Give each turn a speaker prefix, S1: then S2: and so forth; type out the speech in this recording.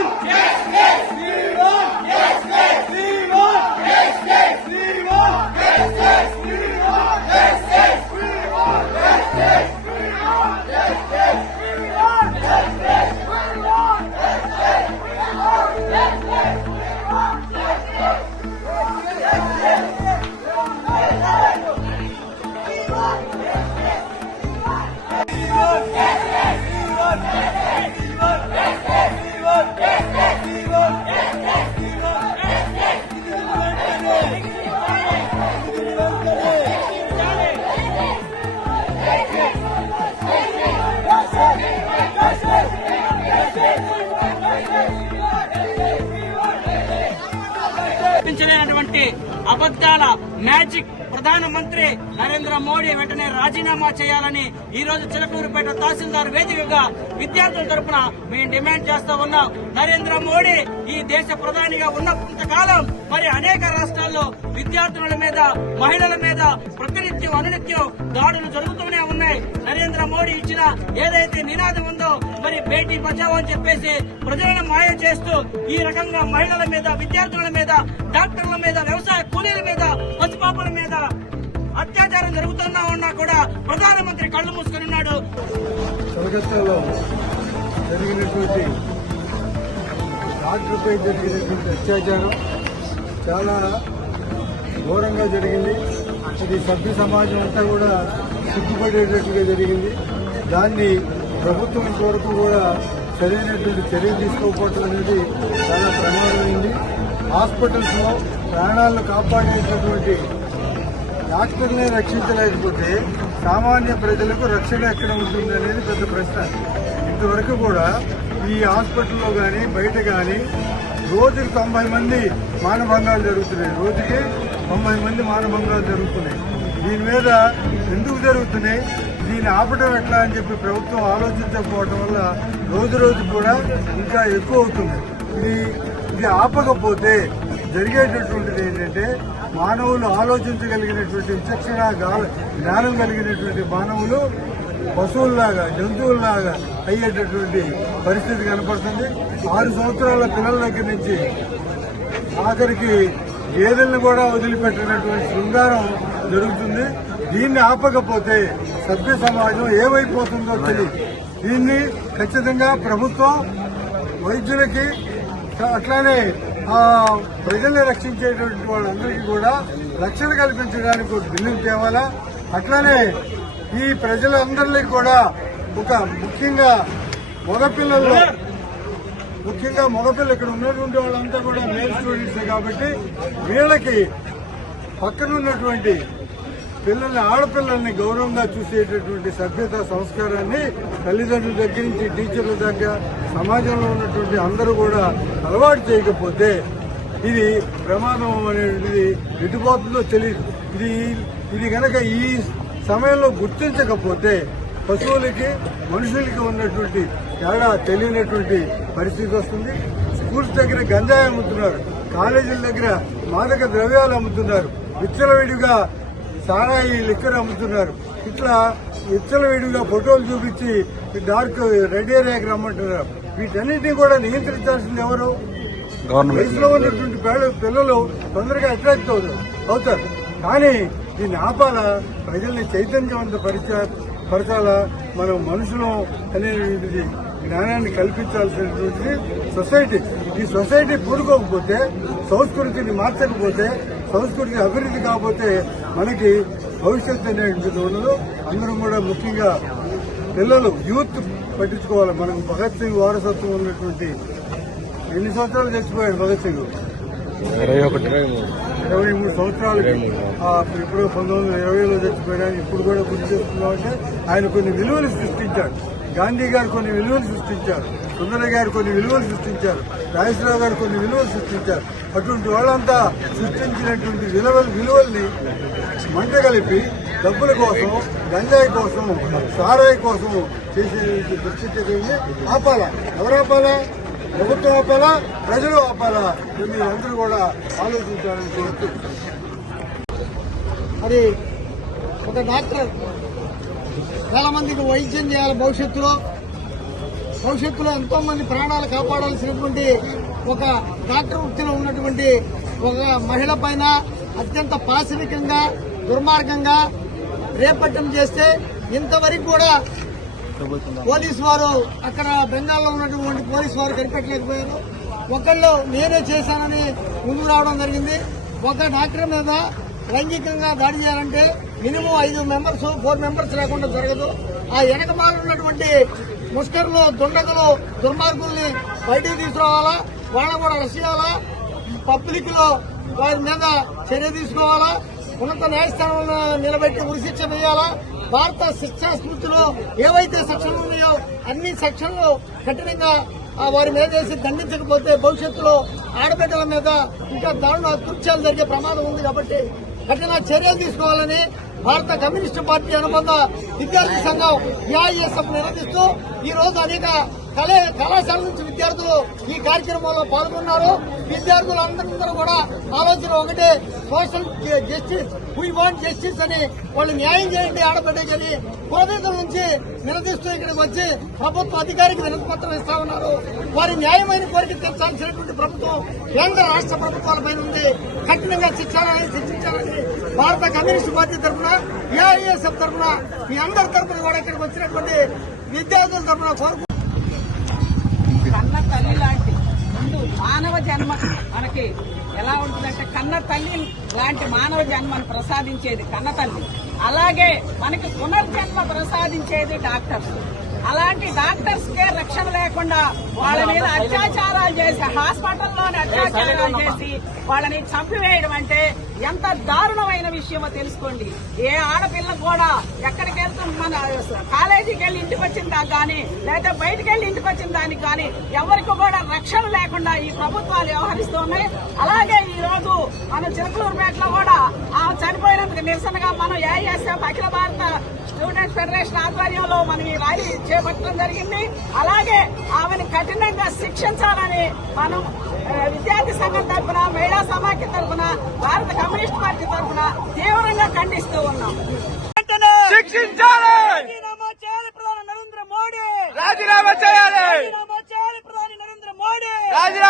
S1: Yes, yes. అబద్ధాల magic ప్రధానమంత్రి నరేంద్ర మోడీ వెంటనే రాజీనామా చేయాలని ఈ రోజు చిలకూరుపేట తహసీల్దార్ వేదికగా విద్యార్థుల తరపున మేము డిమాండ్ చేస్తా ఉన్నాం. నరేంద్ర మోడీ ఈ దేశ ప్రధానిగా ఉన్న కొంతకాలం మరి అనేక రాష్ట్రాల్లో విద్యార్థుల మీద మహిళల మీద ప్రతినిత్యం అనునిత్యం దాడులు జరుగుతూనే ఉన్నాయి. నరేంద్ర మోడీ ఇచ్చిన ఏదైతే నినాదం ఉందో మరి బేటీ బచావో అని చెప్పేసి ప్రజలను మాయ చేస్తూ ఈ రకంగా మహిళల మీద విద్యార్థుల మీద డాక్టర్ల మీద వ్యవసాయ కూలీల మీద పసిపాపల మీద అత్యాచారం జరుగుతున్నా ఉన్నా కూడా ప్రధానమంత్రి కళ్ళు మూసుకుని ఉన్నాడు.
S2: కలకత్తాలో జరిగినటువంటి డాక్టర్పై జరిగినటువంటి అత్యాచారం చాలా ఘోరంగా జరిగింది. ఇది సభ్య సమాజం అంతా కూడా సిగ్గుపడేటట్టుగా జరిగింది. దాన్ని ప్రభుత్వం ఇంతవరకు కూడా సరైనటువంటి చర్య తీసుకోకపోవటం అనేది చాలా ప్రమాదమైంది హాస్పిటల్స్లో ప్రాణాలను కాపాడేటటువంటి డాక్టర్నే రక్షించలేకపోతే సామాన్య ప్రజలకు రక్షణ ఎక్కడ ఉంటుంది అనేది పెద్ద ప్రశ్న. ఇంతవరకు కూడా ఈ హాస్పిటల్లో కానీ బయట కానీ రోజుకి తొంభై మంది మానభంగాలు జరుగుతున్నాయి. రోజుకి తొంభై మంది మానభంగాలు జరుగుతున్నాయి. దీని మీద ఎందుకు జరుగుతున్నాయి? దీన్ని ఆపడం ఎట్లా అని చెప్పి ప్రభుత్వం ఆలోచించకపోవడం వల్ల రోజు రోజు కూడా ఇంకా ఎక్కువ అవుతుంది ఇది ఇది ఆపకపోతే జరిగేటటువంటిది ఏంటంటే మానవులు ఆలోచించగలిగినటువంటి విచక్షణ జ్ఞానం కలిగినటువంటి మానవులు పశువుల్లాగా జంతువుల్లాగా అయ్యేటటువంటి పరిస్థితి కనపడుతుంది. ఆరు సంవత్సరాల పిల్లల దగ్గర నుంచి ఆఖరికి గేదెలను కూడా వదిలిపెట్టినటువంటి శృంగారం జరుగుతుంది. దీన్ని ఆపకపోతే సభ్య సమాజం ఏమైపోతుందో తెలియదు దీన్ని ఖచ్చితంగా ప్రభుత్వం వైద్యులకి అట్లానే ప్రజల్ని రక్షించేటువంటి వాళ్ళందరికీ కూడా రక్షణ కల్పించడానికి ఒక బిల్లు తేవాలా? అట్లానే ఈ ప్రజలందరినీ కూడా ఒక ముఖ్యంగా మగపిల్లల్లో ముఖ్యంగా మగపిల్ల ఇక్కడ ఉన్నటువంటి వాళ్ళంతా కూడా మేల్ స్టూడెంట్స్ కాబట్టి వీళ్ళకి పక్కన ఉన్నటువంటి పిల్లల్ని ఆడపిల్లల్ని గౌరవంగా చూసేటటువంటి సభ్యత సంస్కారాన్ని తల్లిదండ్రుల దగ్గర నుంచి టీచర్ల దగ్గర సమాజంలో ఉన్నటువంటి అందరూ కూడా అలవాటు చేయకపోతే ఇది ప్రమాదం అనేది ఎటుపోతుందో తెలియదు ఇది ఇది కనుక ఈ సమయంలో గుర్తించకపోతే పశువులకి మనుషులకి ఉన్నటువంటి తేడా తెలియనటువంటి పరిస్థితి వస్తుంది. స్కూల్స్ దగ్గర గంజాయి అమ్ముతున్నారు. కాలేజీల దగ్గర మాదక ద్రవ్యాలు అమ్ముతున్నారు. విచ్చలవిడిగా సారాయి లిక్కర్ అమ్ముతున్నారు. ఇట్లా విచ్చలవిడిగా ఫోటోలు చూపించి డార్క్ రెడ్ ఏరియాకి రమ్మంటున్నారు. వీటన్నిటిని కూడా నియంత్రించాల్సింది ఎవరు? వయసులో ఉన్నటువంటి పిల్ల- పిల్లలు తొందరగా అట్రాక్ట్ అవుతారు. అవుతారు. కానీ దీన్ని ఆపాలా? ప్రజల్ని చైతన్యవంత పరిచ పరచాల మనం మనుషులు అనేటువంటిది జ్ఞానాన్ని కల్పించాల్సినటువంటిది సొసైటీ. ఈ సొసైటీ పూనుకోకపోతే సంస్కృతిని మార్చకపోతే సంస్కృతి అభివృద్ధి కాకపోతే మనకి భవిష్యత్తు అనేటువంటిది ఉండదు. అందరం కూడా ముఖ్యంగా పిల్లలు యూత్ పట్టించుకోవాలి. మనకు భగత్ సింగ్ వారసత్వం ఉన్నటువంటి ఎన్ని సంవత్సరాలు చచ్చిపోయాడు భగత్ సింగ్?
S3: ఇరవై ఒకటి. ఇరవై మూడు.
S2: సంవత్సరాలు ఇప్పుడు పంతొమ్మిది వందల ఇరవైలో చచ్చిపోయాడు. ఇప్పుడు కూడా గుర్తు చేస్తున్నామంటే ఆయన కొన్ని విలువలు సృష్టించాడు. గాంధీ గారు కొన్ని విలువలు సృష్టించారు. సుందర గారు కొన్ని విలువలు సృష్టించారు. రాజేశ్వరరావు గారు కొన్ని విలువలు సృష్టించారు. అటువంటి వాళ్ళంతా సృష్టించినటువంటి విలువలు విలువల్ని మంట కలిపి డబ్బుల కోసం గంజాయి కోసం సారాయి కోసం చేసే దుస్థితిని ఆపాలా? ఎవరు ఆపాలా? ప్రభుత్వం ఆపాలా ప్రజలు ఆపాలా అందరూ కూడా ఆలోచించాలని కోరుతూ.
S4: మరి ఒక డాక్టర్ చాలా మందికి వైద్యం చేయాలి భవిష్యత్తులో. భవిష్యత్తులో ఎంతో మంది ప్రాణాలు కాపాడాల్సినటువంటి ఒక డాక్టర్ వృత్తిలో ఉన్నటువంటి ఒక మహిళ పైన అత్యంత పాశవికంగా దుర్మార్గంగా రేపట్టం చేస్తే ఇంతవరకు కూడా పోలీసు వారు అక్కడ బెంగాల్లో ఉన్నటువంటి పోలీసు వారు కనిపెట్టలేకపోయారు. ఒకళ్ళు నేనే చేశానని ముందుకు రావడం జరిగింది. ఒక డాక్టర్ మీద లైంగికంగా దాడి చేయాలంటే మినిమం ఐదు మెంబర్స్ ఫోర్ మెంబర్స్ లేకుండా జరగదు. ఆ వెనక ఉన్నటువంటి ముష్కర్లు దుండగులు దుర్మార్గుల్ని బయటికి తీసుకురావాలా? వాళ్ళని కూడా అరెస్ట్ చేయాలా? పబ్లిక్లో వారి మీద చర్య తీసుకోవాలా? ఉన్నత న్యాయస్థానంలో నిలబెట్టి ఉరిశిక్ష వేయాలా? భారత శిక్షా స్మృతిలో ఏవైతే సెక్షన్లు ఉన్నాయో అన్ని సెక్షన్లు కఠినంగా వారి మీద వేసి దండించకపోతే భవిష్యత్తులో ఆడబిడ్డల మీద ఇంకా దారుణ కృత్యాలు జరిగే ప్రమాదం ఉంది కాబట్టి కఠిన చర్యలు తీసుకోవాలని భారత కమ్యూనిస్టు పార్టీ అనుబంధ విద్యార్థి సంఘం ఏఐఎస్ఎఫ్ నిలదీస్తూ ఈ రోజు అనేక కళే కళాశాల నుంచి విద్యార్థులు ఈ కార్యక్రమంలో పాల్గొన్నారు. విద్యార్థులందరూ కూడా ఆలోచన ఒకటే social justice we want justice అని వాళ్ళు న్యాయం చేయండి ఆడబిడ్డకి పురోగతుల నుంచి నిలదీస్తూ ఇక్కడికి వచ్చి ప్రభుత్వ అధికారికి వినతి పత్రం ఇస్తా ఉన్నారు. వారి న్యాయమైన కోరిక తీర్చాల్సినటువంటి ప్రభుత్వం కేంద్ర రాష్ట్ర ప్రభుత్వాలపై ఉంది. కఠినంగా శిక్షాలని శిక్షించాలని భారత కమ్యూనిస్ట్ పార్టీ తరఫున ఏఐఎస్ఎఫ్ తరఫున మీ అందరి తరఫున కూడా ఇక్కడికి వచ్చినటువంటి విద్యార్థుల తరఫున కోరుకు
S5: మానవ జన్మ మనకి ఎలా ఉంటుందంటే కన్న తల్లి లాంటి మానవ జన్మను ప్రసాదించేది కన్న తల్లి. అలాగే మనకి పునర్జన్మ ప్రసాదించేది డాక్టర్స్. అలాంటి డాక్టర్స్ కే రక్షణ లేకుండా వాళ్ళ మీద అత్యాచారాలు చేసి హాస్పిటల్లోనే అత్యాచారాలు చేసి వాళ్ళని చంపివేయడం అంటే ఎంత దారుణమైన విషయమో తెలుసుకోండి ఏ ఆడపిల్ల కూడా ఎక్కడికి వెళ్తూ మన కాలేజీకి వెళ్ళి ఇంటికి వచ్చిన దానికి కానీ లేదా బయటకు వెళ్ళి ఇంటికి వచ్చిన దానికి కానీ ఎవరికి కూడా రక్షణ లేకుండా ఈ ప్రభుత్వాలు వ్యవహరిస్తూ ఉన్నాయి అలాగే ఈ రోజు మన చిలకలూరుపేటలో కూడా ఆ చనిపోయినందుకు నిరసనగా మనం ఏఐఎస్ఎఫ్ అఖిల భారత స్టూడెంట్స్ ఫెడరేషన్ ఆధ్వర్యంలో మనం ఈ ర్యాలీ చేపట్టడం జరిగింది. అలాగే ఆమెను కఠినంగా శిక్షించాలని మనం విద్యార్థి సంఘం తరఫున మహిళా సమాఖ్య తరఫున భారత కమ్యూనిస్ట్ పార్టీ తరఫున తీవ్రంగా ఖండిస్తూ ఉన్నాం.
S3: శిక్షించాలి!
S1: ప్రధాని నరేంద్ర మోడీ!
S3: రాజీనామా చేయాలి
S1: ప్రధాని నరేంద్ర మోడీ!
S3: రాజీనామా